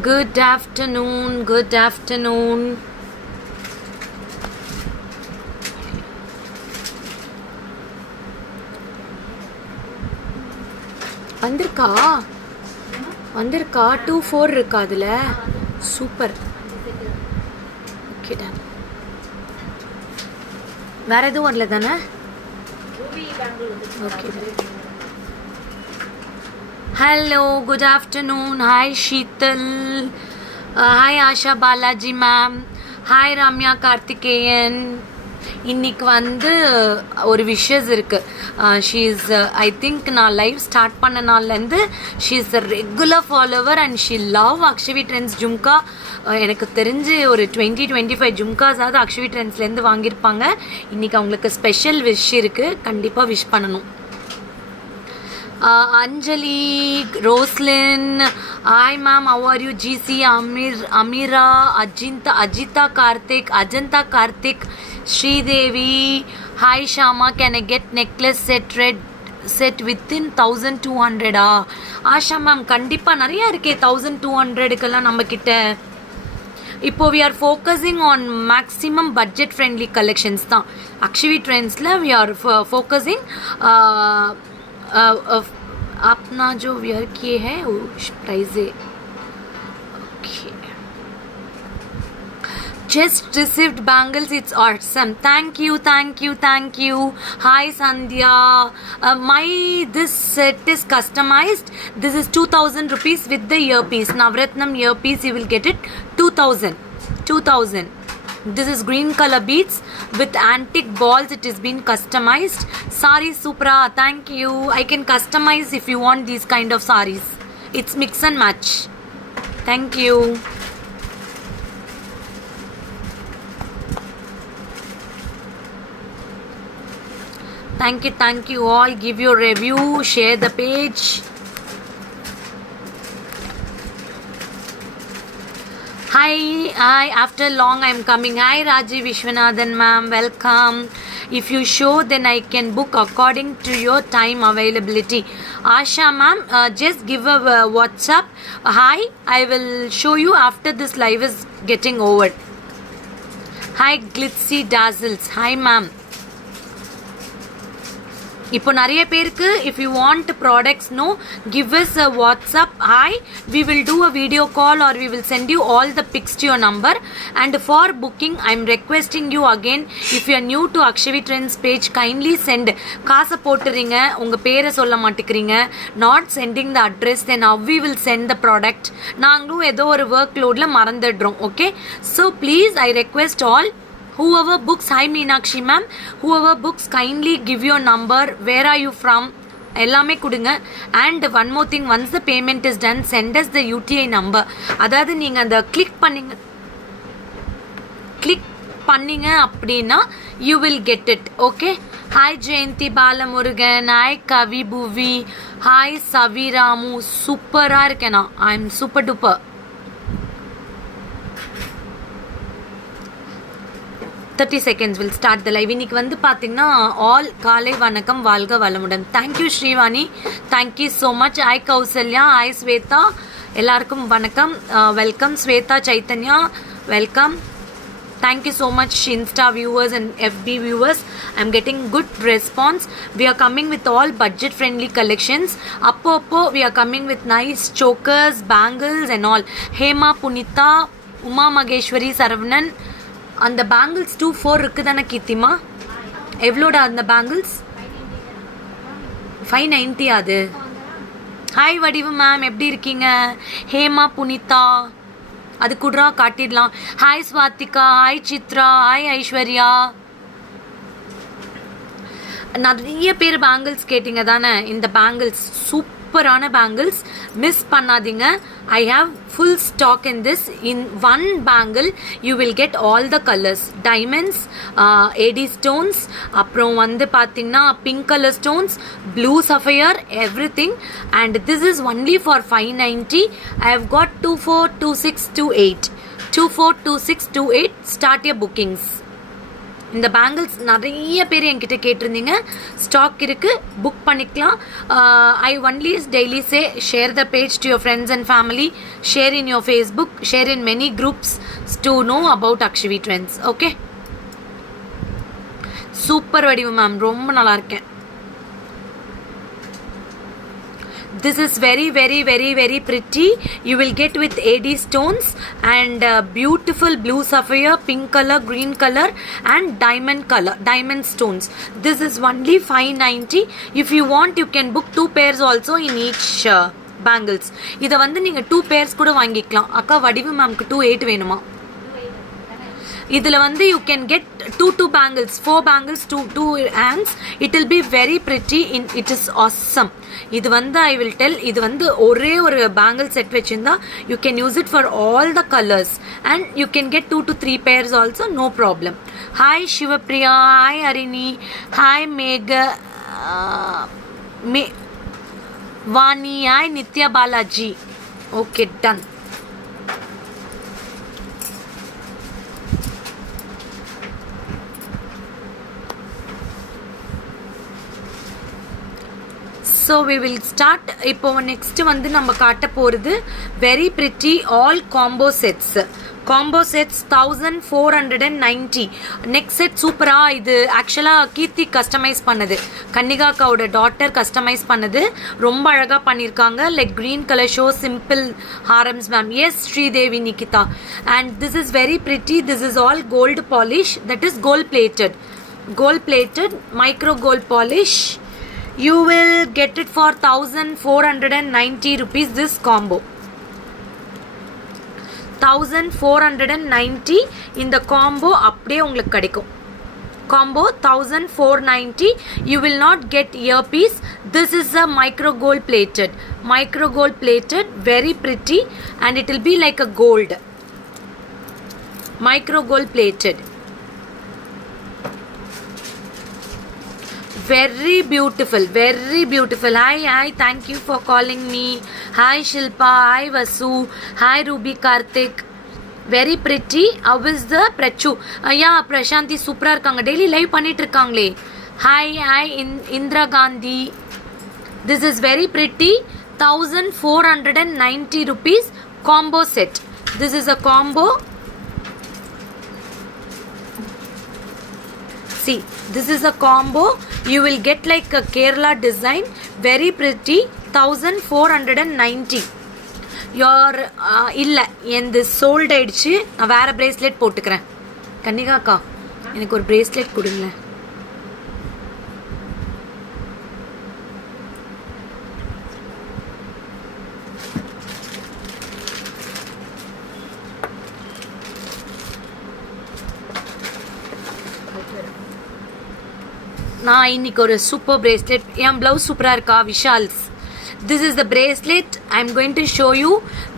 Good afternoon. Good afternoon. வந்திருக்கா 2-4 இருக்கா அதுல சூப்பர். Okay done. வேற எதுவும் வரல தானே? Okay. Hello, good afternoon. Hi Sheetal. Hi Asha Balaji ma'am. Hi Ramya Karthikeyan. இன்னைக்கு வந்து ஒரு விஷஸ் இருக்கு. ஷீ இஸ் ஐ திங்க் நான் லைவ் ஸ்டார்ட் பண்ண நாள்லேருந்து she is a regular follower and she love Akshavi trends jhumka. எனக்கு தெரிஞ்சு ஒரு 20-25 ஜும்காஸாவது அக்ஷவி ட்ரெண்ட்ஸ்லேருந்து வாங்கியிருப்பாங்க. இன்னைக்கு அவங்களுக்கு ஸ்பெஷல் விஷ் இருக்குது, கண்டிப்பாக விஷ் பண்ணணும். Anjali, Roslyn, hi ma'am, how are you? GC, Amira, Ajita Karthik, Ajanta Karthik, Sridevi, hi Shama, can I get necklace set within 1200? Asha ma'am கண்டிப்பாக நிறையா இருக்கே 1200க்கெல்லாம் நம்ம கிட்ட. இப்போ we are focusing on maximum budget friendly collections தான் அக்ஷவி ட்ரெண்ட்ஸில். We are focusing अपना जो वियर किए हैं वो प्राइस है. Okay. Just received bangles, it's awesome. Thank you. Hi Sandhya. This set is customized. This is 2000 rupees with the earpiece. Navratnam earpiece, you will get it 2000. This is green color beads with antique balls. It is been customized. Sari Supra, thank you. I can customize if you want these kind of saris. It's mix and match. Thank you. Thank you all. Give your review, share the page. Hi, after long I'm coming. Hi Raji Vishwanathan ma'am, welcome. If you show, then I can book according to your time availability. Asha ma'am, just give a WhatsApp. Hi, I will show you after this live is getting over. Hi Glitzy Dazzles. Hi ma'am. இப்போ நிறைய பேருக்கு if you want products, no, give us a WhatsApp. Hi, we will do a video call or we will send you all the pics to your number. And for booking, I'm requesting you again, if you are new to Akshavi Trends page, kindly send. காசை போட்டுறீங்க, உங்கள் பேரை சொல்ல மாட்டேங்கிறீங்க, not sending the address, then how we will send the product. நாங்களும் ஏதோ ஒரு work லோடில் மறந்துடுறோம். Okay, so please I request all, whoever books, hi Meenakshi ma'am, whoever books, kindly give your number, where are you from, எல்லாமே கொடுங்க. And one more thing, once the payment is done, sent as the UTI number. அதாவது நீங்கள் அந்த click பண்ணிங்க அப்படின்னா you will get it. Okay. Hi Jayanthi Balamurugan, hi Kavi Puvi, hi Saviramu. சூப்பராக இருக்கேனா? I am super duper. 30 seconds will start the live. இன்னைக்கு வந்து பார்த்தீங்கன்னா ஆல் காலை வணக்கம், வாழ்க வளமுடன். Thank you Srivani, thank you so much. Hi Kousalya, hi Swetha, எல்லாருக்கும் வணக்கம். Welcome Swetha, Chaitanya, welcome. Thank you so much Insta viewers and FB viewers. I'm getting good response. We are coming with all budget friendly collections. Appo we are coming with nice chokers, bangles and all. Hema Punita, Uma Mageshwari, Saravanan. அந்த bangles 2-4 இருக்குது தானே கீர்த்திமா? எவ்வளோடா அந்த bangles? 590 அது. Hi வடிவு ma'am, எப்படி இருக்கீங்க? ஹேமா புனிதா, அது கூட காட்டிடலாம். Hi Swathika, hi Chitra, hi Aishwarya. நிறைய பேர் பேங்கிள்ஸ் கேட்டிங்க தானே? இந்த பேங்கிள்ஸ் சூப்பரான பேங்கிள்ஸ், மிஸ் பண்ணாதீங்க. I have full stock in this. In one bangle you will get all the colors, diamonds, AD stones, அப்புறம் வந்து பார்த்தீங்கன்னா pink color stones, blue sapphire, everything. And this is only for 590. I have got 242628. 242628. Start your bookings. இந்த bangles நிறைய பேர் என்கிட்ட கேட்டிருந்தீங்க. Stock இருக்குது, book பண்ணிக்கலாம். I only daily say share the page to your friends and family, share in your Facebook, share in many groups to know about Akshavi trends. Okay, super Vadivu ma'am, ரொம்ப நல்லா இருக்கேன். This is very very very very pretty. You will get with AD stones and beautiful blue sapphire, pink color, green color and diamond stones. This is only 590. If you want you can book 2 pairs also in each bangles. இத வந்து நீங்க 2 pairs கூட வாங்கிக்கலாம். அக்கா வடிவு மேம்க்கு 28 வேணுமா? இதுல வந்து you can get 2 bangles, 4 bangles, 2 hands. It will be very pretty. It is awesome. இது வந்து I will tell, இது வந்து ஒரே ஒரு bangle set வச்சிருந்தா you can use it for all the colors and you can get 2 to 3 pairs also, no problem. Hi Shivapriya, hi Arini, hi Megha, Vani, hi Nitya Balaji. Okay, done. So we will start. இப்போ next வந்து நம்ம காட்ட போறது very pretty all combo sets. Combo sets 1490. Next set சூப்பரா. இது ஆக்சுவலா கீர்த்தி customise பண்ணது, கன்னிகாக்காவோட daughter customise பண்ணது. ரொம்ப அழகா பண்ணிருக்காங்க. Like green color show simple harams ma'am. Yes Sridevi Nikita. And this is very pretty. This is all gold polish, that is gold plated micro gold polish. You will get it for 1490 rupees. This combo 1490 இந்த combo அப்படியே உங்களுக்கு கிடைக்கும். Combo 1490. You will not get earpiece. This is a micro gold plated, very pretty, and it will be like a gold micro gold plated. Very beautiful. Hi, thank you for calling me. Hi Shilpa, hi Vasu, hi Ruby Karthik. Very pretty. How is the Prachu? Yeah, Prashanti super irukanga, daily live பண்ணிட்டு இருக்காங்களே. Hi Indra Gandhi. This is very pretty. 1490 rupees combo set. This is a combo. See, this is a combo. You will get like a Kerala design, very pretty. 1490. Your இல்ல இந்த sold ஆயிடுச்சு. நான் வேற bracelet போட்டுக்கிறேன். கன்னிகாக்கா எனக்கு ஒரு bracelet கொடுங்க. நான் இன்னைக்கு ஒரு சூப்பர் பிரேஸ்லெட், என் பிளவுஸ் சூப்பரா இருக்கா Vishal's. This is the bracelet I'm going to show you.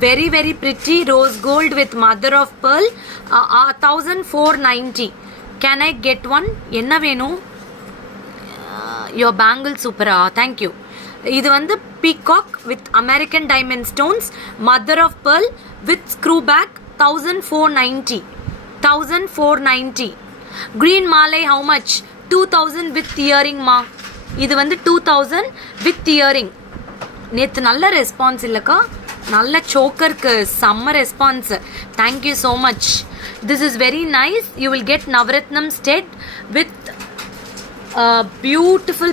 Very very pretty rose gold with mother of pearl. 1490. Can I get one? என்ன வேணும்? Your bangle சூப்பரா, thank you. இது வந்து peacock with American diamond stones, mother of pearl with screw back. 1490. Green malai how much? 2000 with earring மா. இது வந்து 2000 with earring. நேற்று நல்ல ரெஸ்பான்ஸ் இல்லைக்கா, நல்ல சோக்கருக்கு செம்ம response. Thank you so much. This is very nice. You will get Navaratnam stud with beautiful.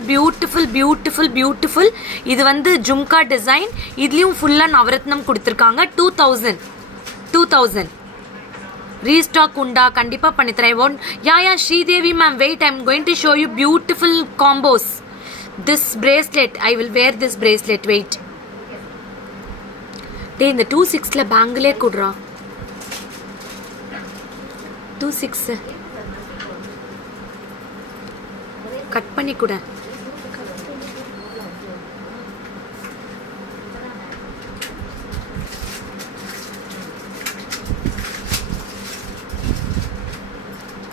இது வந்து ஜும்கா டிசைன், இதுலேயும் ஃபுல்லாக நவரத்னம் கொடுத்துருக்காங்க. 2000 ரீஸ்டாக் உண்டா? கண்டிப்பாக பண்ணித்தரேன். Yeah Sridevi ma'am, wait, I am going to show you beautiful combos. This bracelet, I will wear this bracelet. Wait. டே இந்த 26ல பேங்கிளே குடுறா. 26 கட் பண்ணி குட.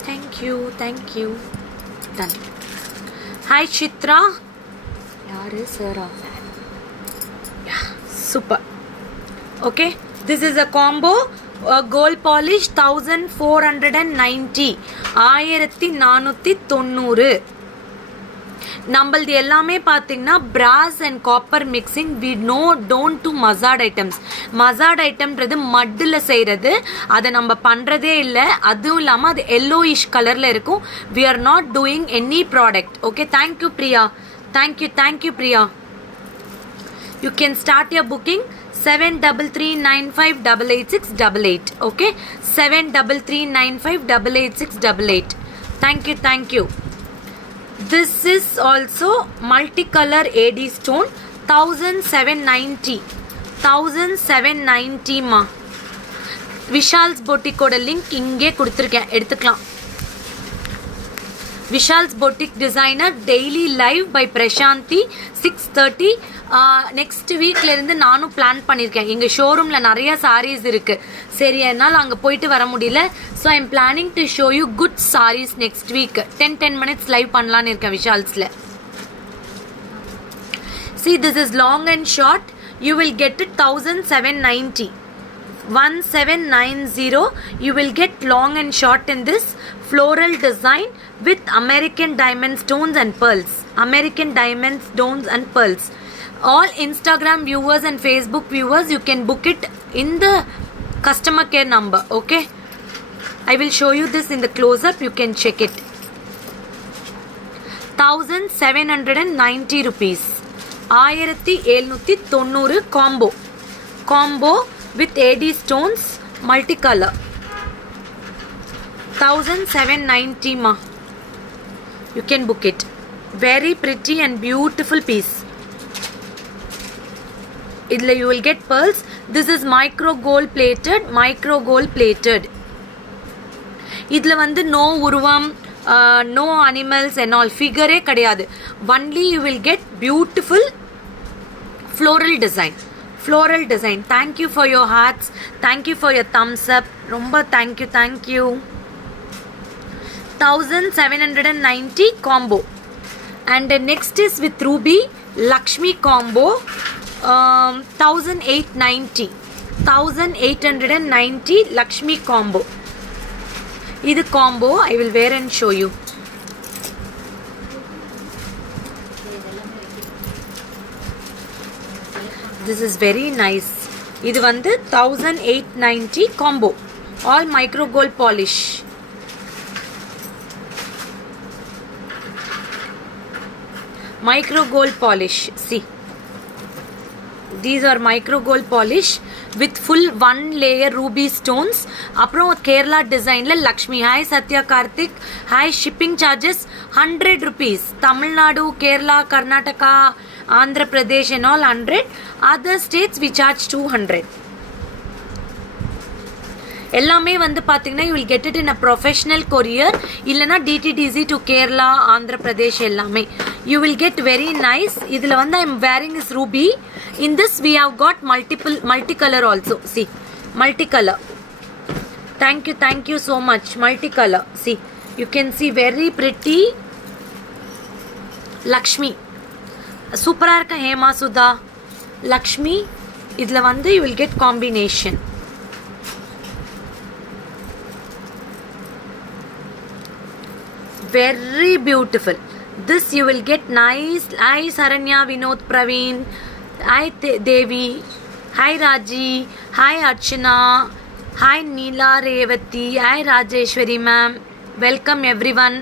Thank you. Done. Hi Chitra. யாரு சாரா? Yeah, super. Okay, this is a combo gold polish 1490 1490 நம்மளது எல்லாமே பார்த்தீங்கன்னா brass and copper mixing. We don't do மசாட் ஐட்டம்ஸ். மசாட் ஐட்டம்ன்றது மட்டில் செய்கிறது, அதை நம்ம பண்ணுறதே இல்லை. அதுவும் இல்லாமல் அது எல்லோயிஷ் கலரில் இருக்கும். We are not doing any product. Okay, thank you Priya. Thank you Priya. You can start your booking 7339588688. Okay, 7339588688. Thank you. This is also multicolor AD stone 1790 ma. Vishal's boutique oda link inge kuduthirken eduthukalam. Vishal's boutique designer daily live by Prashanthi 6:30. Next வீக்ல இருந்து நானும் plan பண்ணியிருக்கேன். எங்கள் ஷோரூமில் நிறைய சாரீஸ் இருக்குது. சரி, என்னால் அங்கே போயிட்டு வர முடியல. So I am planning to show you good sarees next week. 10 minutes live பண்ணலான்னு இருக்கேன் விஷால்ஸில். See, this is long and short. You will get it 1790. 1790. You will get long and short in this floral design with American diamond stones and pearls. American diamond stones and pearls. All Instagram viewers and Facebook viewers, you can book it in the customer care number. Okay, I will show you this in the close up. You can check it. 1790 rupees. 1790 combo with AD stones multicolor. 1790 ma. You can book it. Very pretty and beautiful piece. Idla you will get pearls. This is micro gold plated. Idla vandu no urvam, no animals and all, figure kadiyadu. Only you will get beautiful floral design. Thank you for your hearts. Thank you for your thumbs up. Romba thank you. 1790 combo. And next is with Ruby Lakshmi combo. 1890 Lakshmi combo. This combo I will wear and show you. This is very nice. This vandu 1890 combo. All micro gold polish. See, these are micro gold polish with full 1 layer ruby stones. Aprom Kerala design la Lakshmi. Hi Satya Karthik. Hi, shipping charges 100 rupees. Tamil Nadu, Kerala, Karnataka, Andhra Pradesh and all 100. Other states we charge 200. எல்லாமே வந்து பார்த்தீங்கன்னா you will get it in a professional courier இல்லைனா DTDC to Kerala, Andhra Pradesh எல்லாமே. You will get very nice. இதில் வந்து I am wearing is ruby. In this we have got multicolor also. See, multicolor. Thank you so much. Multicolor. See, you can see very pretty Lakshmi. சூப்பராக இருக்க ஹேமா சுதா லக்ஷ்மி. இதில் வந்து you will get combination. Very beautiful. This you will get nice. Hi Saranya, Vinod, Praveen. Hi Devi. Hi Raji. Hi Archana. Hi Neela, Revati. Hi Rajeshwari ma'am. Welcome everyone.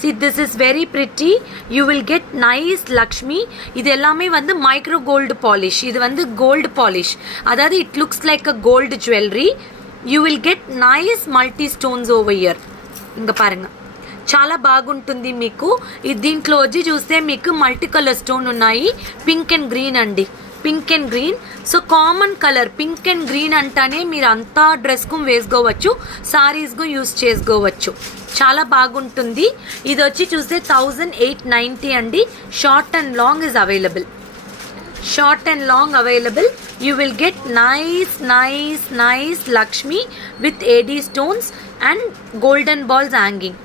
See, this is very pretty. You will get nice Lakshmi. இது எல்லாமே வந்து micro gold polish. இது வந்து gold polish. அதாவது it looks like a gold jewelry. You will get nice multi stones over here. இங்க பாருங்க, చాలా బాగుంటుంది మీకు. దీంట్లో వచ్చి చూస్తే మీకు మల్టీ కలర్ స్టోన్ ఉన్నాయి. పింక్ అండ్ గ్రీన్ అండి, pink and green. So common colour pink and green అంటానే మీరు అంతా డ్రెస్కు వేసుకోవచ్చు, సారీస్కు యూస్ చేసుకోవచ్చు. చాలా బాగుంటుంది. ఇది వచ్చి చూస్తే 1890 అండి. Short and long is available. You will get nice Lakshmi with AD stones and golden balls hanging.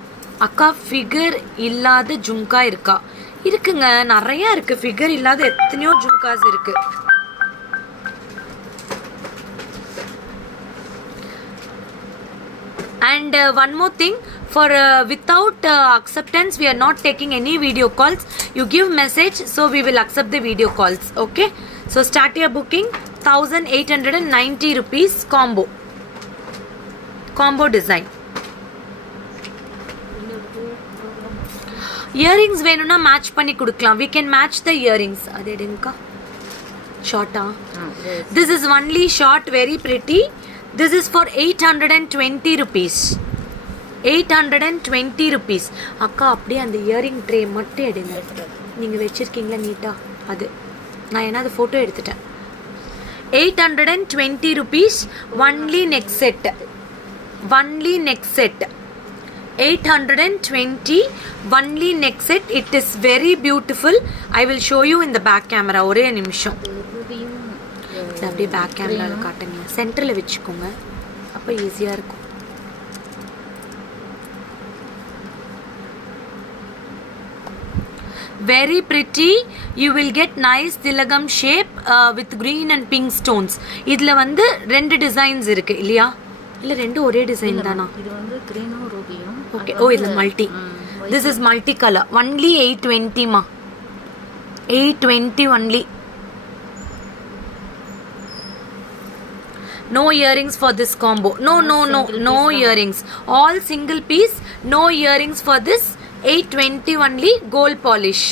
அக்கா ஃபிகர் இல்லாத ஜும்கா இருக்கா? இருக்குங்க, நிறையா இருக்குது. ஃபிகர் இல்லாத எத்தனையோ ஜும்காஸ் இருக்குது. And one more thing, for without acceptance we are not taking any video calls. You give message, so we will accept the video calls. Okay, so start your booking. 1890 rupees combo design. Earrings வேணும்னா match பண்ணி கொடுக்கலாம். We can match the earrings. அது எடுங்கக்கா. Short This is only short, very pretty. This is for 820 rupees. 820 rupees. அக்கா அப்படியே அந்த earring tray மட்டும் எடுங்க. நீங்கள் வச்சுருக்கீங்களா நீட்டாக? அது நான் ஏன்னா அது ஃபோட்டோ எடுத்துட்டேன். 820 rupees. Only neck set. Only neck set. 820. Only neck set. It is very beautiful. I will show you in the back camera. ஒரே நிமிஷம். அப்படியே பேக் கேமராவில் காட்டுங்க. சென்டரில் வச்சுக்கோங்க, அப்போ ஈஸியாக இருக்கும். Very pretty. You will get nice tilagam shape with green and pink stones. இதில் வந்து 2 டிசைன்ஸ் இருக்கு இல்லையா? இல்லை 2 ஒரே டிசைன் தானா? இது வந்து கிரீனும் ரூபியும். ஓகே. ஓ, இதில் multi. This is multi color. Only 820 ma. 820 only. No earrings for this combo. No earrings. All single piece. No earrings for this. 820 only. Gold polish.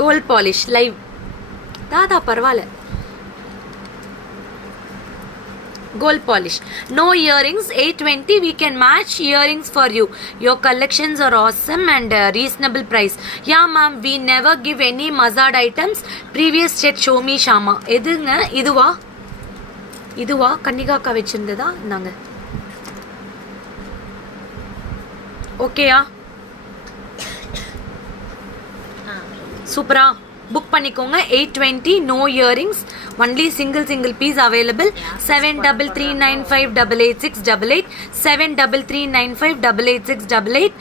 Gold polish live. Dada parvale. Gold polish. No earrings. 820. We can match earrings for you. Your collections are awesome and reasonable price. Yeah ma'am, we never give any mazad items. Previous set show me Shama. எதுங்க இதுவா? இதுவா கன்னிகாக்கா வச்சிருந்ததா? நாங்க ஓகேயா? சூப்பரா book பண்ணிக்கோங்க. 820. No earrings. Only single piece available. 7339588688. 7339588688.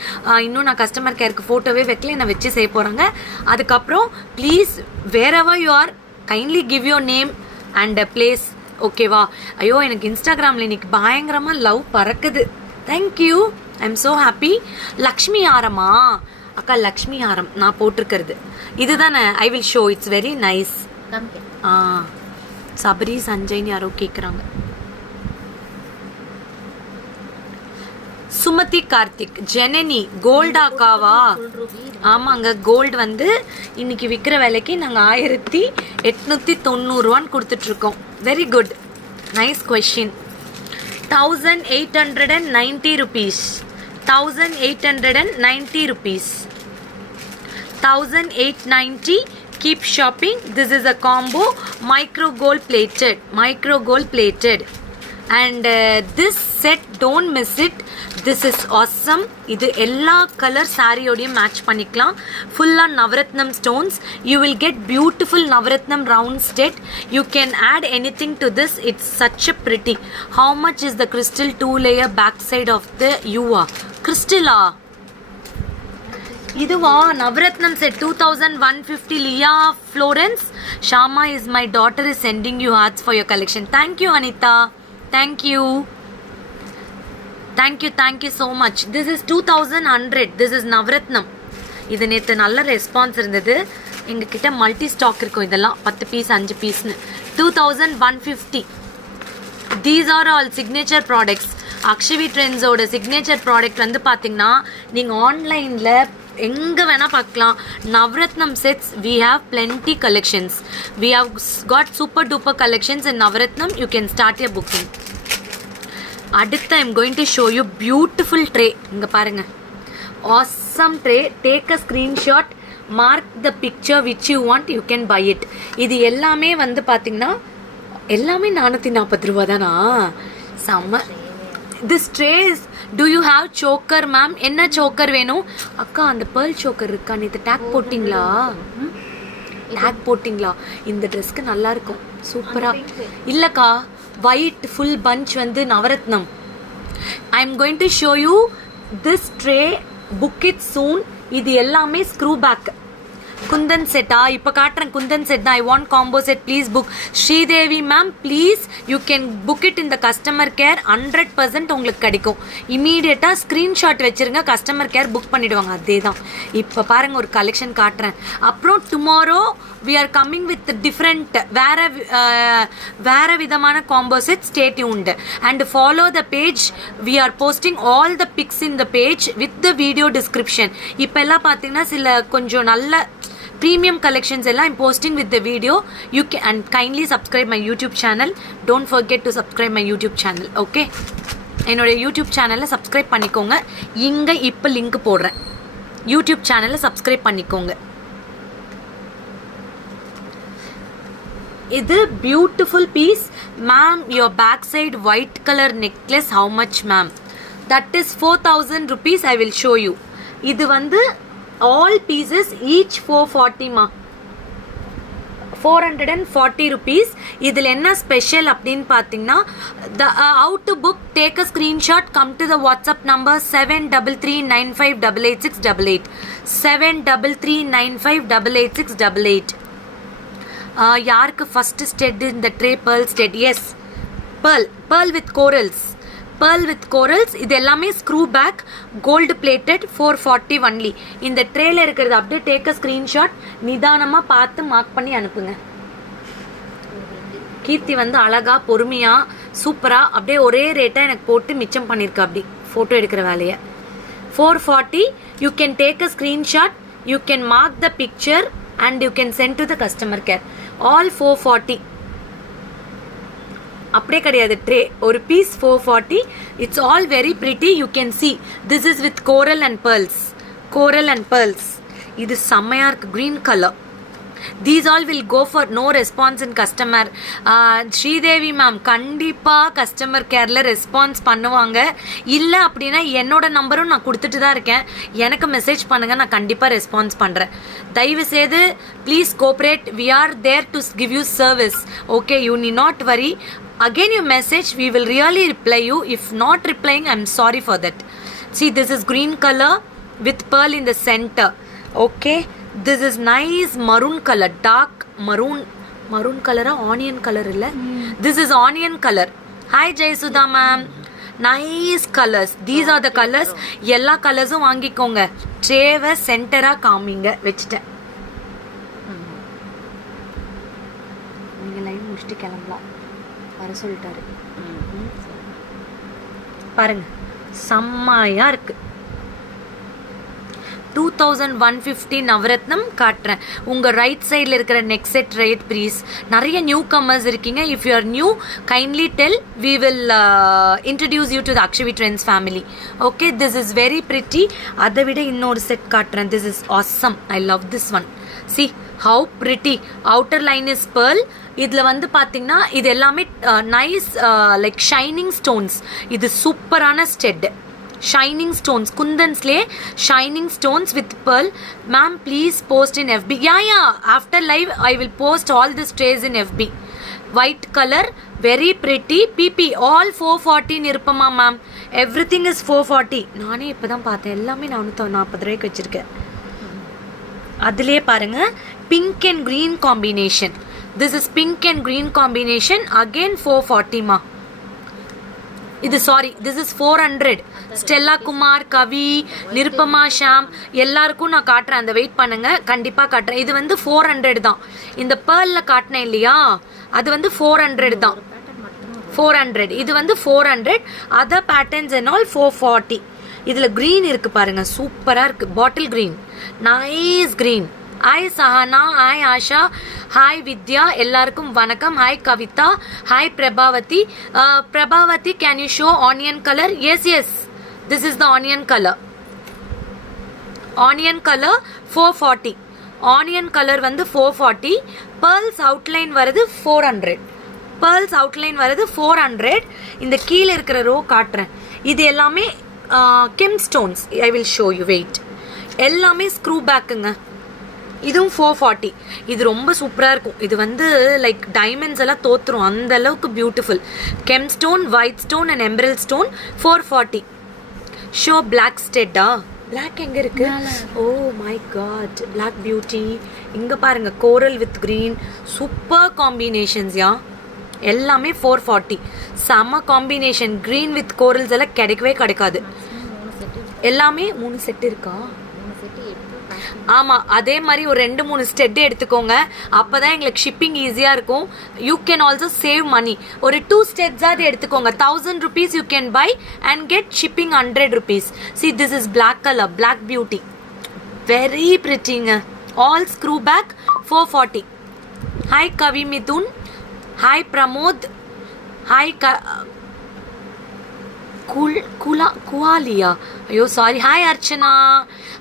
இன்னும் நான் customer கேருக்கு ஃபோட்டோவே வைக்கல, நான் வச்சு செய்ய போகிறாங்க. அதுக்கப்புறம் please wherever you are, kindly give your name and place. ஓகேவா? ஐயோ, எனக்கு இன்ஸ்டாகிராமில் இன்னைக்கு பயங்கரமாக லவ் பறக்குது. Thank you, I am so happy. Lakshmi ஹாரமா அக்கா? லக்ஷ்மி ஹாரம் நான் போட்டிருக்கிறது இதுதானே? I will show. It's very nice. Sabari சஞ்சய்னு யாரோ கேட்குறாங்க. சுமதி கார்த்திக். ஜனனி கோல்டாக்காவா? ஆமாங்க, கோல்டு வந்து இன்னைக்கு விற்கிற விலைக்கு நாங்கள் 1890 கொடுத்துட்ருக்கோம். Very good, nice question. 1890 rupees. 1890 rupees. 1890. Keep shopping. This is a combo. Micro gold plated. And this set, don't miss it. This is awesome. இது எல்லா கலர் சாரியோடையும் மேட்ச் பண்ணிக்கலாம். ஃபுல்லாக navaratnam stones. You will get beautiful navaratnam round set. You can add anything to this. It's such a pretty. How much is the crystal 2-layer back side of the UA? Crystal-ஆ? இதுவா நவரத்னம் set 2150. Lia Florence. Shama is my daughter is sending you hearts for your collection. Thank you Anita. Thank you so much. This is 2100. This is நவரத்னம். இது நேற்று நல்ல response இருந்தது. எங்ககிட்ட multi stock இருக்கும் இதெல்லாம் 10 piece 5 பீஸ்னு. 2150. These are all signature products. Akshavi ட்ரெண்ட்ஸோட signature product வந்து பார்த்தீங்கன்னா நீங்கள் ஆன்லைனில் எங்கே வேணால் பார்க்கலாம். Navaratnam sets we have plenty collections. We have got super duper collections in Navaratnam. You can start your booking. அடுத்து ஐ am going to show you beautiful tray. இங்கே பாருங்கள், awesome tray. Take a screenshot, mark the picture which you want, you can by it. இது எல்லாமே வந்து பார்த்தீங்கன்னா எல்லாமே 440 ரூபா தானா? செம்ம. This tray is. Do you have choker ma'am? என்ன choker வேணும் அக்கா? அந்த pearl choker இருக்கா? நேற்று டேக் போட்டிங்களா? டேக் போட்டிங்களா? இந்த ட்ரெஸ்க்கு நல்லா இருக்கும், சூப்பரா. இல்லக்கா, ஒயிட் ஃபுல் பஞ்ச் வந்து navaratnam. I am going to show you this tray. Book it soon. இது எல்லாமே ஸ்க்ரூ பேக். குந்தன் செட்டா இப்போ காட்டுறேன் குந்தன் செட் தான் I want combo set please book Sridevi ma'am please you can book it இந்த கஸ்டமர் கேர் 100% உங்களுக்கு கிடைக்கும் இமீடியட்டாக ஸ்க்ரீன்ஷாட் வச்சுருங்க கஸ்டமர் கேர் புக் பண்ணிவிடுவாங்க அதே தான் இப்போ பாருங்கள் ஒரு கலெக்ஷன் காட்டுறேன் அப்புறம் tomorrow we are coming with different வேற விதமான combo set stay tuned and follow the page we are posting all the pics in the page with the video description இப்போ எல்லாம் பார்த்தீங்கன்னா சில கொஞ்சம் நல்ல premium collections எல்லாம் I'm posting with the video you can and kindly subscribe my YouTube channel don't forget to subscribe my YouTube channel okay என்னோட YouTube சேனலை subscribe பண்ணிக்கோங்க இங்கே இப்போ லிங்க் போடுறேன் YouTube சேனலை சப்ஸ்கிரைப் பண்ணிக்கோங்க இது beautiful piece ma'am your backside white color necklace how much ma'am that is 4000 rupees I will show you இது வந்து all pieces each 440 ma 440 rupees இதில் என்ன ஸ்பெஷல் அப்படின்னு பார்த்தீங்கன்னா the how to book take a screenshot come to the WhatsApp number 7339588688 7339588688 யாருக்கு first stud இந்த tray pearl stud எஸ் pearl with corals இது எல்லாமே screw back gold plated 440 only இந்த ட்ரேல இருக்கிறது அப்படியே டேக் அ ஸ்க்ரீன்ஷாட் நிதானமாக பார்த்து மார்க் பண்ணி அனுப்புங்க கீர்த்தி வந்து அழகா பொறுமையா சூப்பரா அப்படியே ஒரே ரேட்டா எனக்கு போட்டு மிச்சம் பண்ணிருக்கா அப்படி போட்டோ எடுக்கிற வேலையை 440 you can take a screenshot you can mark the picture and you can send to the customer care all 440 அப்படியே கிடையாது ட்ரே ஒரு piece 440 it's all very pretty you can see this is with coral and pearls இது செம்மையா இருக்கு green color these all will go for no response in customer Sridevi ma'am கண்டிப்பாக customer கேரில் response பண்ணுவாங்க இல்லை அப்படின்னா என்னோட நம்பரும் நான் கொடுத்துட்டு தான் இருக்கேன் எனக்கு மெசேஜ் பண்ணுங்கள் நான் கண்டிப்பாக ரெஸ்பான்ஸ் பண்ணுறேன் தயவு செய்து please cooperate we are there to give you service okay you need not worry again you message we will really reply you if not replying I'm sorry for that see this is green color with pearl in the center okay this is nice maroon color dark maroon color onion color illa this is onion color hi Jayasudha ma'am nice colors these are the colors எல்லா கலர்ஸும் வாங்கிக்கோங்க ட்ரேவை சென்டரா காமிங்க வெச்சிட்டேன் நீங்க live முடிச்சிட்டு கிளம்பலாம் வர சொல்லிட்டாரு பாருங்க செம்மையா இருக்கு 2150 நவரத்னம் காட்டுறேன் உங்க ரைட் சைடில் இருக்கிற நெக் செட் ரேட் ப்ளீஸ் நிறைய நியூ கம்மர்ஸ் இருக்கீங்க if you are new kindly tell we will introduce you to the Akshavi Trends family okay this is very pretty அதை விட இன்னொரு செட் காட்டுறேன் this is awesome I love this one see how pretty outer line is pearl இதில் வந்து பார்த்தீங்கன்னா இது எல்லாமே nice like shining stones இது சூப்பரான ஸ்டெட் ஷைனிங் ஸ்டோன்ஸ் குந்தன்ஸ்லே shining stones with pearl ma'am please post in FB yeah after live I will post all this trays in FB white colour very pretty பிபி all 440 இருப்பமா ma'am everything is 440 நானே இப்போ தான் பார்த்தேன் எல்லாமே 440 ரூபாய்க்கு வச்சுருக்கேன் அதுலேயே பாருங்க pink and green combination this is pink and green combination again 440 மா இது sorry this is 400 Stella Kumar Kavi Nirupama Sham எல்லாருக்கும் நான் காட்டுறேன் அந்த வெயிட் பண்ணுங்க கண்டிப்பாக காட்டுறேன் இது வந்து 400 தான் இந்த பேர்லில் காட்டினேன் இல்லையா அது வந்து 400 தான் 400 இது வந்து 400 அதர் பேட்டர்ன்ஸ் அண்ட் ஆல் 440 இதில் க்ரீன் இருக்கு பாருங்க சூப்பராக இருக்கு bottle green nice green hi Sahana hi Asha hi Vidya எல்லாருக்கும் வணக்கம் hi Kavitha hi Prabhavathi Prabhavathi can you show onion colour yes yes this is the onion colour 440 onion colour வந்து 440 பேர்ல்ஸ் அவுட்லைன் வருது 400 இந்த கீழே இருக்கிற ரோ காட்டுறேன் இது எல்லாமே gem stones I will show you wait எல்லாமே ஸ்க்ரூ பேக்குங்க இதுவும் 440 இது ரொம்ப சூப்பராக இருக்கும் இது வந்து லைக் டைமண்ட்ஸ் எல்லாம் தோத்துரும் அந்த அளவுக்கு beautiful gem stone white stone and எம்பரல் ஸ்டோன் 440 ஷோ பிளாக் ஸ்டெட்டா பிளாக் எங்க இருக்கு? Oh my god, black beauty. இங்க பாருங்க, coral with green, super combinations yeah. எல்லாமே 440. செம்ம காம்பினேஷன். green வித் கோரல்ஸ் எல்லாம் கிடைக்கவே கிடைக்காது. எல்லாமே 3 செட் இருக்கா? ஆமாம், அதே மாதிரி ஒரு 2-3 ஸ்டெட் எடுத்துக்கோங்க. அப்போ தான் எங்களுக்கு ஷிப்பிங் ஈஸியாக இருக்கும். You can also save money. ஒரு 2 ஸ்டெட்ஸாவது எடுத்துக்கோங்க. 1000 rupees you can buy and get shipping 100 rupees. See this is black colour, black beauty, very பிரிட்டிங்க. All screw back 440. Hi Kavi Mithun, hi Pramod, hi Kuvaliya, ஐயோ sorry. Hi Archana,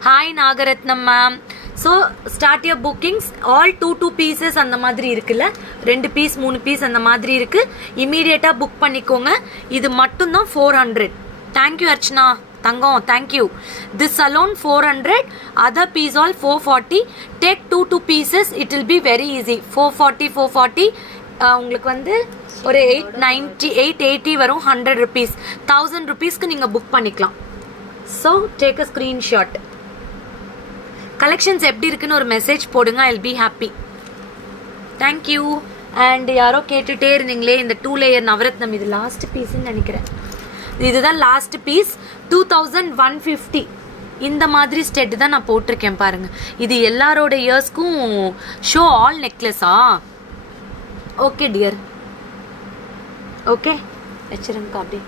hi Nagarathnam ma'am. So start your bookings. All 2 pieces அந்த மாதிரி இருக்குல்ல, 2 piece 3 piece அந்த மாதிரி இருக்கு. இமீடியட்டாக book பண்ணிக்கோங்க. இது மட்டும்தான் 400. தேங்க்யூ அர்ச்சனா தங்கம், thank you. This alone 400, other piece all 440. Take 2 pieces, it will be very easy. 440 உங்களுக்கு வந்து ஒரு 890 880 வரும். 100 rupees, 1000 rupeesக்கு நீங்கள் புக் பண்ணிக்கலாம். So take a screenshot. Collections எப்படி இருக்குன்னு ஒரு மெசேஜ் போடுங்க. I will be happy. Thank you. And யாரோ கேட்டுகிட்டே இருந்தீங்களே இந்த 2 layer நவரத்னம், இது லாஸ்ட் பீஸ்ன்னு நினைக்கிறேன். இதுதான் லாஸ்ட் பீஸ். 2150. இந்த மாதிரி ஸ்டெட் தான் நான் போட்டிருக்கேன் பாருங்க. இது எல்லாரோட இயர்ஸ்க்கும் ஷோ ஆல் நெக்லஸா? ஓகே டியர், ஓகே வச்சிருங்க அப்படி.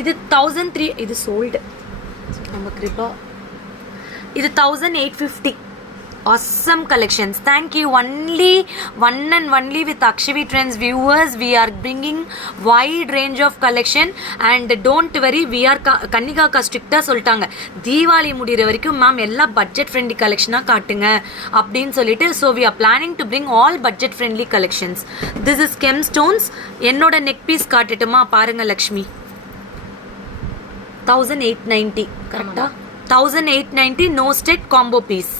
இது 1003. இது சோல்டு நம்ம கிருபா. இது 1850. awesome collections. Thank you. One and only with Akshavi Trends viewers, we are bringing wide range of collection. And don't worry, we are Kannika ka stricta சொல்லிட்டாங்க, தீபாவளி முடிகிற வரைக்கும் மேம் எல்லா பட்ஜெட் ஃப்ரெண்ட்லி கலெக்ஷனாக காட்டுங்க அப்படின்னு சொல்லிட்டு. So we are planning to bring all budget friendly collections. This is gem stones. என்னோட neck piece காட்டுட்டுமா? பாருங்க லக்ஷ்மி, 1890 கரெக்டா? 1890 no state combo piece.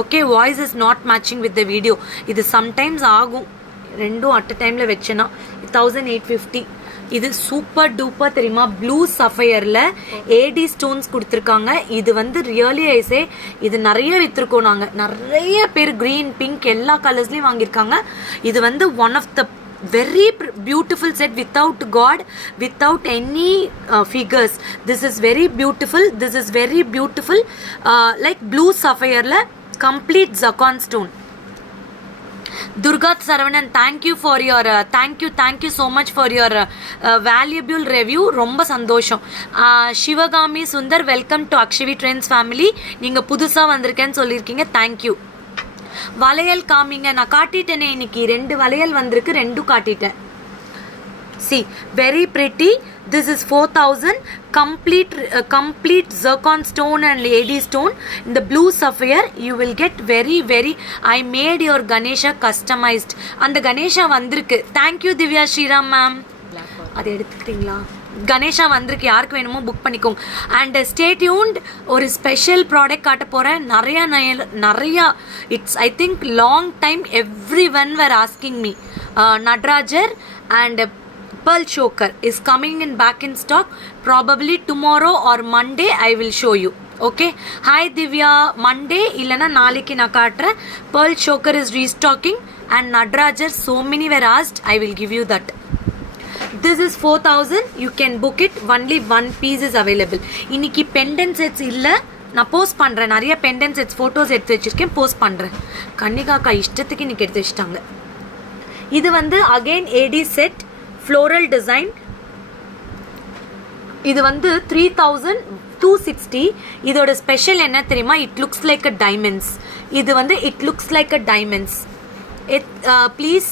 Okay, voice is not matching with the video. இது சம்டைம்ஸ் ஆகும், ரெண்டும் அட் அ டைமில் வச்சேன்னா. 1850. இது சூப்பர் டூப்பர் தெரியுமா? ப்ளூ சஃபயரில் ஏடி ஸ்டோன்ஸ் கொடுத்துருக்காங்க. இது வந்து ரியலி ஐஸே, இது நிறைய விற்றுருக்கோம் நாங்கள். நிறைய பேர் க்ரீன், பிங்க் எல்லா கலர்ஸ்லையும் வாங்கியிருக்காங்க. இது வந்து one of the very beautiful set without god, without any figures. This is very beautiful. This is very beautiful. Like blue sapphire la complete zircon stone. Durga Saravanan, thank you for your thank you so much for your valuable review. ரொம்ப சந்தோஷம். Sivakami Sundar, welcome to Akshavi Trends family. நீங்கள் புதுசாக வந்திருக்கேன்னு சொல்லியிருக்கீங்க, thank you. வளையல் காமிங்க. நான் காட்டிட்டேனே இன்னைக்கு 2 வளையல் வந்திருக்கு, 2 காட்டிட்டேன். see very pretty. This is 4000. complete zircon stone and lady stone in the blue sapphire. You will get very I made your Ganesha customized. and the Ganesha வந்திருக்கு. thank you Divya Shriram ma'am. அதை எடுத்துக்கிறீங்களா? கணேஷா வந்திருக்கு, யாருக்கு வேணுமோ book பண்ணிக்கோங்க. And stay tuned, ஒரு special product காட்ட போகிறேன். நிறையா it's I think long time everyone were asking me. நட்ராஜர் and pearl choker is coming in back in stock. Probably tomorrow or Monday I will show you. Okay. Hi Divya, Monday illana naaliki na kaatren. Pearl choker is restocking and Nadrajar so many were asked. I will give you that. This is 4000. You can book it. Only one piece is available. இன்னைக்கு pendant sets இல்லை, நான் post பண்ணுறேன். நிறைய pendant sets photos எடுத்து வச்சுருக்கேன், post பண்ணுறேன். கன்னிகாக்கா இஷ்டத்துக்கு இன்னைக்கு எடுத்து வச்சுட்டாங்க. இது வந்து அகெயின் ஏடி செட், ஃப்ளோரல் டிசைன். இது வந்து 3260. இதோட ஸ்பெஷல் என்ன தெரியுமா? It looks like a diamonds. இது வந்து it looks like a diamonds. Please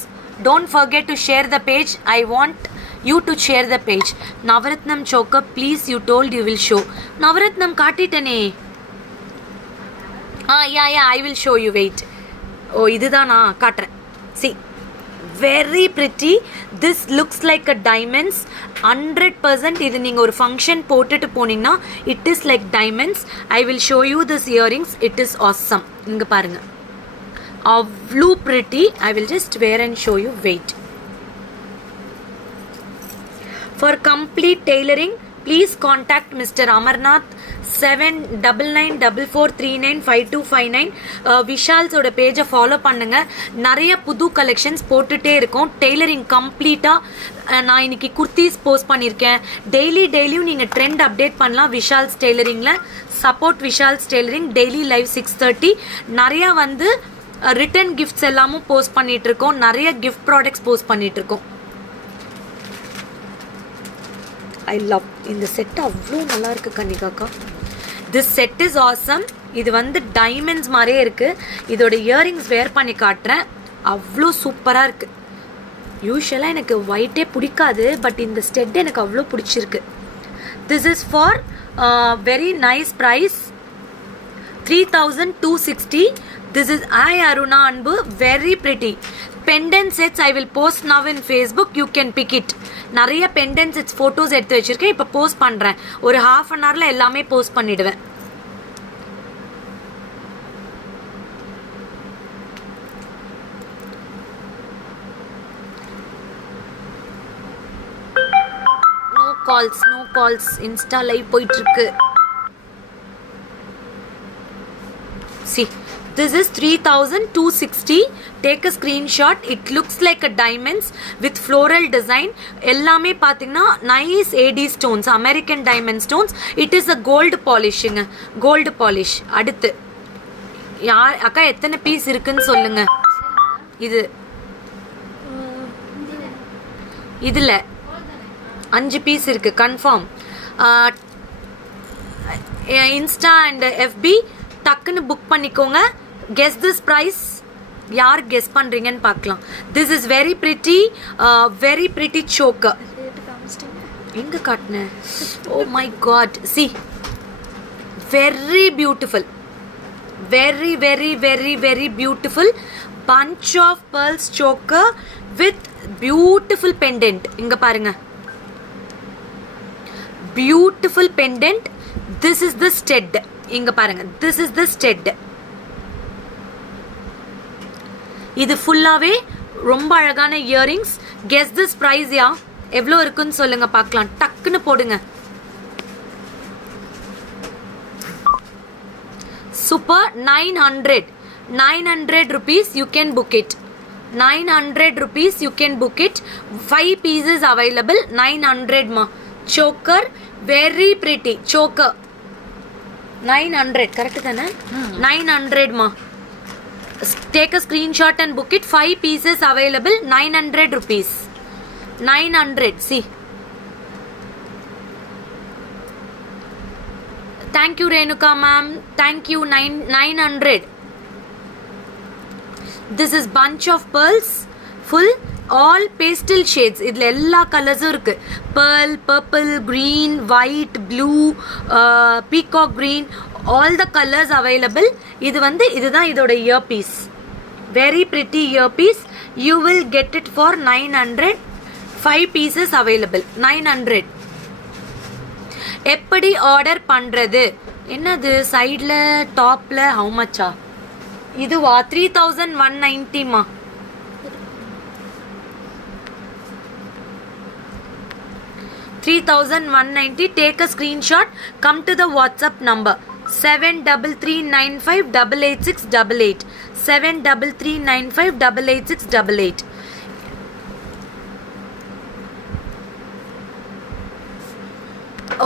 don't forget to share the page. I want you to share the page. Navaratnam choker, please, you told you will show. Navaratnam kaatitane. Yeah, I will show you. Wait. Oh, idudana kaatren. See, very pretty. This looks like a diamonds. 100% idu neenga or function போட்டுட்டு போனீங்கன்னா it is like diamonds. I will show you this earrings. It is awesome. இங்க பாருங்க, blue pretty. I will just wear and show you. Wait. For complete tailoring, please contact Mr. Amarnath 7994395259 விஷால்ஸோட பேஜை follow பண்ணுங்க. நிறைய புது collections போட்டுட்டே இருக்கோம். Tailoring கம்ப்ளீட்டாக நான் இன்னைக்கு குர்த்திஸ் போஸ்ட் பண்ணியிருக்கேன். டெய்லியும் நீங்கள் ட்ரெண்ட் அப்டேட் பண்ணலாம் விஷால்ஸ் டெய்லரிங்கில். Support Vishal's tailoring. Daily live 6:30. நிறையா வந்து ரிட்டன் கிஃப்ட்ஸ் எல்லாமும் போஸ்ட் பண்ணிட்டு இருக்கோம். நிறைய கிஃப்ட் ப்ராடக்ட்ஸ் போஸ்ட் பண்ணிட்டு இருக்கோம். ஐ லவ் இந்த செட். அவ்வளோ நல்லா இருக்கு கன்னிகாக்கா. This set is awesome. இது வந்து டைமண்ட்ஸ் மாதிரியே இருக்கு. இதோட இயரிங்ஸ் வேர் பண்ணி காட்டுறேன். அவ்வளோ சூப்பராக இருக்கு. யூஸ்வலாக எனக்கு ஒயிட்டே பிடிக்காது, பட் இந்த ஸ்டெட் எனக்கு அவ்வளோ பிடிச்சிருக்கு. This is for very nice price 3260. This is Aruna Anbu. Very pretty pendant sets. I will post now in Facebook. You can pick it. நிறைய pendant sets photos எடுத்து வச்சிருக்கேன். இப்போ போஸ்ட் பண்றேன். ஒரு half an hourல எல்லாமே போஸ்ட் பண்ணிடுவேன். No calls. Insta live போயிட்டு இருக்கு. See, this is 3260. Take a screenshot. It looks like a diamonds with floral design. எல்லாமே பாத்தீங்கன்னா nice AD stones, American diamond stones. It is a gold polishing. Gold polish. அடுத்து யார் அக்கா எத்தனை piece இருக்குன்னு சொல்லுங்க. இதுல 5 பீஸ் இருக்கு கன்ஃபார்ம். இன்ஸ்டா அண்ட் FB டக்குன்னு புக் பண்ணிக்கோங்க. Guess this price. யார் கெஸ் பண்றீங்கன்னு பார்க்கலாம். This is very pretty choker. எங்க காட்டுனேன்? Oh my god. See, very beautiful. very beautiful bunch of pearls choker with beautiful pendant. இங்க பாருங்க, beautiful pendant. This is the stud. இங்க பாருங்க, this is the stud. இது ஃபுல்லாவே ரொம்ப அழகான earrings. Guess this price. Yeah எவ்வளோ இருக்குன்னு சொல்லுங்க பார்க்கலாம். டக்குன்னு போடுங்க. Super. 900 rupees you can book it. 900 rupees you can book it. 5 pieces available. 900 ma. Choker, very pretty choker. 900 correct தானே? 900 ma. Take a screenshot and book it. 5 pieces available. 900 rupees. 900. See. Thank you Renuka ma'am. Thank you. 900. This is bunch of pearls. Full all pastel shades. இதுல எல்லா கலர்ஸும் இருக்கு. Pearl, purple, green, white, blue, peacock green, all the colors available. இதுதான் இதோட earpiece. Very pretty earpiece. You will get it for 900. 5 pieces available. 900. எப்படி order பண்றது? என்னது சைடுல டாப்ல how much? இதுவா 3190 மா. $3,190. Take a screenshot. Come to the WhatsApp number 73395888688. 73395888688.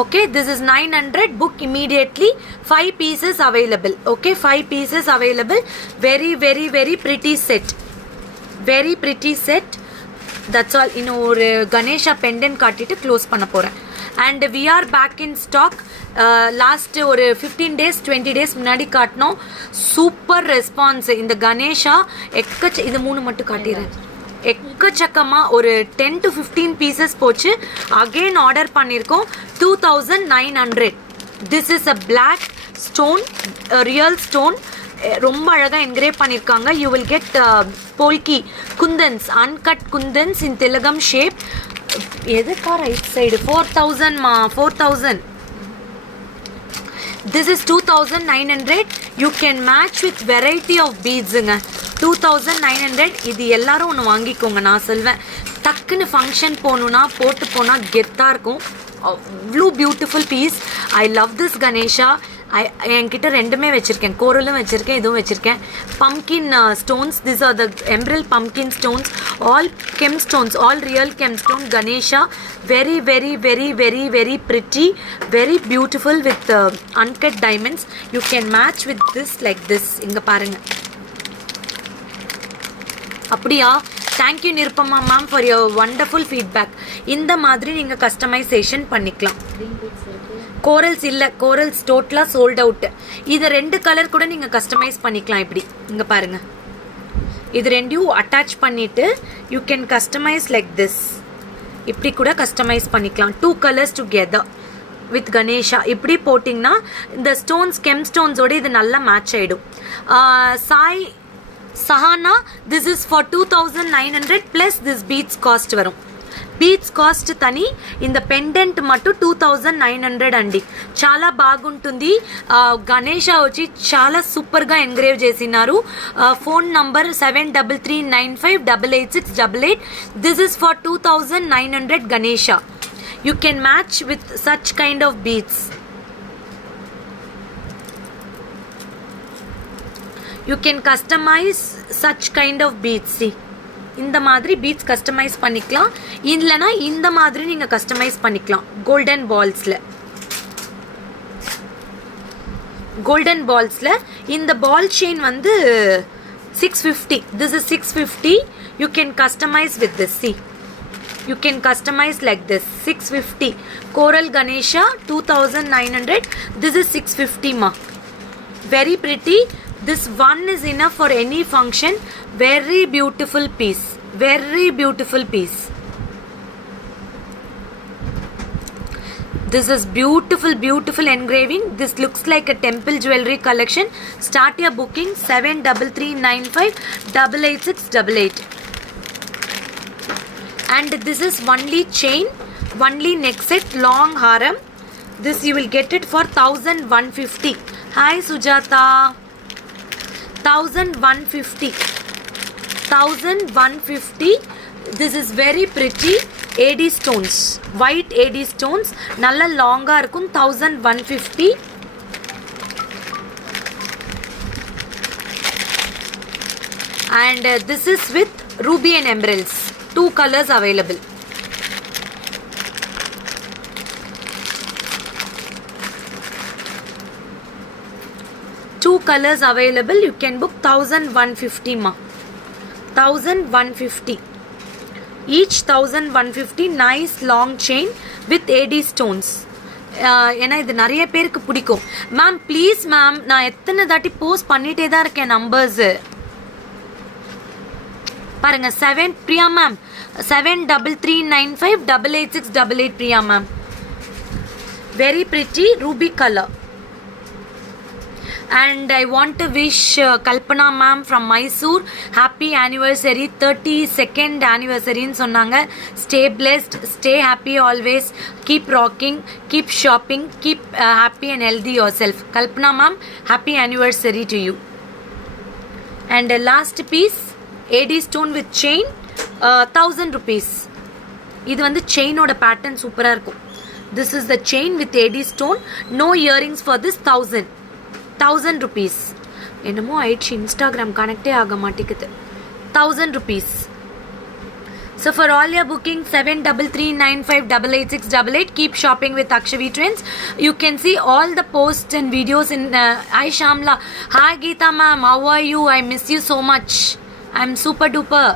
Okay, this is 900. Book immediately. 5 pieces available. Okay, 5 pieces available. Very pretty set. Very pretty set. That's all. இன்னொரு Ganesha pendant காட்டிட்டு close பண்ண போகிறேன். And we are back in stock. Last ஒரு 15 days 20 days முன்னாடி காட்டினோம். Super response. இந்த கணேஷா இது 3 மட்டும் காட்டிடுறேன். எக்கச்சக்கமாக ஒரு 10 to 15 பீசஸ் போச்சு. அகெயின் ஆர்டர் பண்ணியிருக்கோம். 2900. This is a black stone, real stone. ரொம்ப அழகாக என்கிரேவ் பண்ணியிருக்காங்க. You will get polki kundans, uncut kundans in திலகம் ஷேப். எதுக்கா ரைட் சைடு 4000 மா. 4000. This is 2900. You can match with variety of beadsங்க. 2900. இது எல்லாரும் ஒன்று வாங்கிக்கோங்க. நான் சொல்வேன் டக்குன்னு ஃபங்க்ஷன் போகணுன்னா போட்டு போனால் கெத்தாக இருக்கும். அவ்வளோ beautiful piece. I love this Ganesha. என்கிட்ட ரெண்டுமே வச்சுருக்கேன், கோரலும் வச்சுருக்கேன், இதுவும் வச்சுருக்கேன். Pumpkin stones, this are the emerald pumpkin stones, all gem stones, all real gem stone. Ganesha, very very very very very pretty, very beautiful with uncut diamonds. You can match with this like this. இங்க பாருங்க. அப்படியா? Thank you Nirupama ma'am for your wonderful feedback. இந்த மாதிரி நீங்கள் customisation பண்ணிக்கலாம். Corals இல்லை, corals டோட்டலாக sold out. இதை 2 கலர் கூட நீங்கள் கஸ்டமைஸ் பண்ணிக்கலாம். இப்படி இங்கே பாருங்கள், இது ரெண்டையும் அட்டாச் பண்ணிவிட்டு you can customize like this. இப்படி கூட கஸ்டமைஸ் பண்ணிக்கலாம். 2 கலர்ஸ் டுகெதர் வித் கணேஷா. இப்படி போட்டிங்கன்னா இந்த ஸ்டோன்ஸ் கெம் ஸ்டோன்ஸோடு இது நல்லா மேட்ச் ஆகிடும். Sai Sahana, this is for 2900 plus this beads cost வரும். బీట్స్ కాస్ట్ తని ఇంద పెండెంట్ మట్టు 2900 అండి. చాలా బాగుంటుంది. గణేష వచ్చి చాలా సూపర్గా ఎంగ్రేవ్ చేసినారు. Phone number 7339588688. This is for 2900 Ganesha. You can match with such kind of beads. You can customize such kind of beads. See, இந்த மாதிரி பீட்ஸ் கஸ்டமைஸ் பண்ணிக்கலாம். இல்லைனா இந்த மாதிரி நீங்கள் கஸ்டமைஸ் பண்ணிக்கலாம். கோல்டன் பால்ஸில் இந்த பால் செயின் வந்து 650. This is 650. You can customize with this. See, you can customize like this. 650. Coral Ganesha 2900. This is 650 ma. Very pretty. This one is enough for any function. Very beautiful piece. Very beautiful piece. This is beautiful, beautiful engraving. This looks like a temple jewelry collection. Start your booking 7339588688. And this is only chain, only neck set, long haram. This you will get it for 1150. Hi Sujata. 1150. 1150. This is very pretty. AD stones, white AD stones, nalla longa irukum. 1150. And this is with ruby and emeralds. 2 colors available. Colors available. You can book 1150 ma. 1150 each. 1150. Nice long chain with AD stones. ஏன்னா இது நிறைய பேருக்கு பிடிக்கும். Ma'am please ma'am, நான் எத்தனை தாட்டி post பண்ணிட்டே தான் இருக்கேன் நம்பர்ஸு பாருங்க. 7 Priya ma'am, 7339588688 Priya ma'am. Very pretty ruby color. And I want to wish Kalpana ma'am from Mysore happy anniversary, 32nd anniversary nu sonnanga. Stay blessed, stay happy always, keep rocking, keep shopping, keep happy and healthy yourself. Kalpana ma'am, happy anniversary to you. And last piece, AD stone with chain, 1000 rupees. இது வந்து செயினோட pattern சூப்பராக இருக்கும். This is the chain with AD stone. No earrings for this. 1000 rupees. என்னமோ ஆயிடுச்சு, Instagram கனெக்டே ஆக மாட்டேங்குது. 1000 rupees. So for all your bookings, 7339588688. Keep shopping with Akshavi Trends. You can see all the posts and videos in Hi Shamla. Hi Geeta ma'am, how are you? I miss you so much. I'm super duper.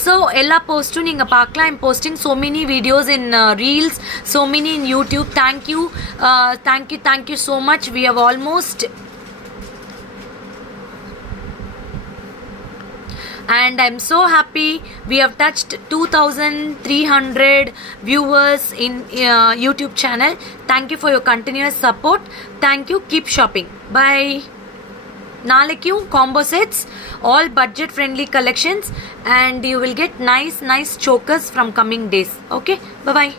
So எல்லா போஸ்ட்டும் நீங்கள் பார்க்கலாம். I'm posting so many videos in reels, so many in YouTube. Thank you so much. We have almost, and I'm so happy we have touched 2300 viewers in YouTube channel. Thank you for your continuous support. Thank you. Keep shopping. Bye. நாளைக்கும் combo sets, all budget friendly collections, and you will get nice chokers from coming days. Okay, bye bye.